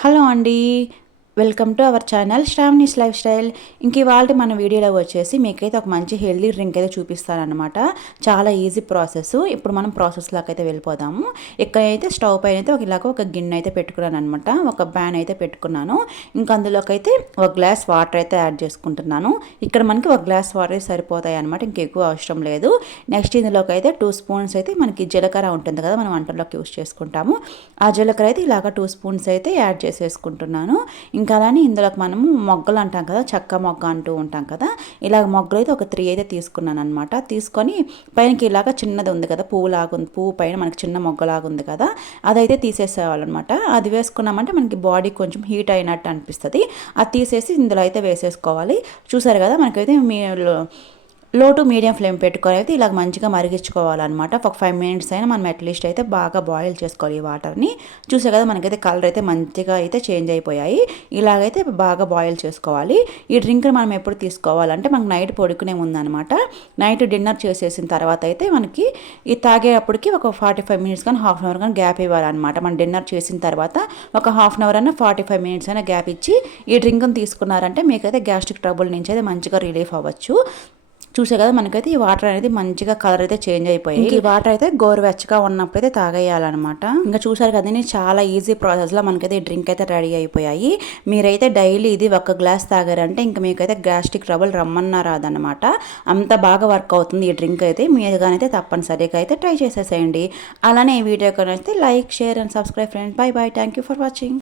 Hello అండి welcome to our channel Shravani's lifestyle ఇంక ఇవాళ మన వీడియోలో వచ్చేసి మీకైతే ఒక మంచి హెల్దీ డ్రింక్ అయితే చూపిస్తానమాట చాలా ఈజీ ప్రాసెస్ ఇప్పుడు మనం ప్రాసెస్లోకి అయితే వెళ్ళిపోదాము. ఇక్కడైతే స్టవ్ పైన అయితే ఒక ఇలాగ ఒక గిన్నె అయితే పెట్టుకున్నాను అనమాట ఒక బ్యాన్ అయితే పెట్టుకున్నాను. ఇంకా అందులోకి అయితే ఒక గ్లాస్ వాటర్ అయితే యాడ్ చేసుకుంటున్నాను. ఇక్కడ మనకి ఒక గ్లాస్ వాటర్ సరిపోతాయి అనమాట ఇంకెక్కువ అవసరం లేదు. నెక్స్ట్ ఇందులోకి అయితే టూ స్పూన్స్ అయితే మనకి జీలకర్ర ఉంటుంది కదా మనం వంటల్లోకి యూస్ చేసుకుంటాము. ఆ జీలకర్ర అయితే ఇలాగ టూ స్పూన్స్ అయితే యాడ్ చేసేసుకుంటున్నాను. ఇంకా అలానే ఇందులోకి మనము మొగ్గలు అంటాం కదా చెక్క మొగ్గ అంటూ ఉంటాం కదా ఇలాగ మొగ్గలు అయితే ఒక త్రీ అయితే తీసుకున్నాను అనమాట తీసుకొని పైనకి ఇలాగ చిన్నది ఉంది కదా పువ్వు ఉంది పువ్వు పైన మనకి చిన్న మొగ్గలాగా ఉంది కదా అదైతే తీసేసేవాళ్ళనమాట అది వేసుకున్నామంటే మనకి బాడీ కొంచెం హీట్ అయినట్టు అనిపిస్తుంది. అది తీసేసి ఇందులో అయితే వేసేసుకోవాలి. చూసారు కదా మనకైతే మీ లో టు మీడియం ఫ్లేమ్ పెట్టుకొని అయితే ఇలాగ మంచిగా మరిగించుకోవాలన్నమాట. ఒక ఫైవ్ మినిట్స్ అయినా మనం అట్లీస్ట్ అయితే బాగా బాయిల్ చేసుకోవాలి ఈ వాటర్ని. చూసే కదా మనకైతే కలర్ అయితే మంచిగా అయితే చేంజ్ అయిపోయాయి. ఇలాగైతే బాగా బాయిల్ చేసుకోవాలి. ఈ డ్రింక్ మనం ఎప్పుడు తీసుకోవాలంటే మనకు నైట్ పొడుకునే ఉందన్నమాట నైట్ డిన్నర్ చేసేసిన తర్వాత అయితే మనకి ఈ తాగేటప్పటికి ఒక ఫార్టీ ఫైవ్ మినిట్స్ కానీ హాఫ్ అన్ అవర్ కానీ గ్యాప్ ఇవ్వాలన్నమాట. మనం డిన్నర్ చేసిన తర్వాత ఒక హాఫ్ అన్ అవర్ అయినా ఫార్టీ ఫైవ్ మినిట్స్ అయినా గ్యాప్ ఇచ్చి ఈ డ్రింక్ని తీసుకున్నారంటే మీకైతే గ్యాస్ట్రిక్ ట్రబుల్ నుంచి అయితే మంచిగా రిలీఫ్ అవ్వచ్చు. చూసే కదా మనకైతే ఈ వాటర్ అనేది మంచిగా కలర్ అయితే చేంజ్ అయిపోయి ఈ వాటర్ అయితే గోరువెచ్చగా ఉన్నప్పుడు అయితే తాగేయాలన్నమాట. ఇంకా చూసారు కదండి చాలా ఈజీ ప్రాసెస్లో మనకైతే ఈ డ్రింక్ అయితే రెడీ అయిపోయాయి. మీరైతే డైలీ ఇది ఒక గ్లాస్ తాగారంటే ఇంకా మీకైతే గ్యాస్ట్రిక్ ట్రబుల్ రమ్మన్నా రాదనమాట అంత బాగా వర్క్ అవుతుంది ఈ డ్రింక్ అయితే. మీదుగానైతే తప్పనిసరిగా అయితే ట్రై చేసేసేయండి. అలానే ఈ video కనైతే like share and subscribe friend bye bye thank you for watching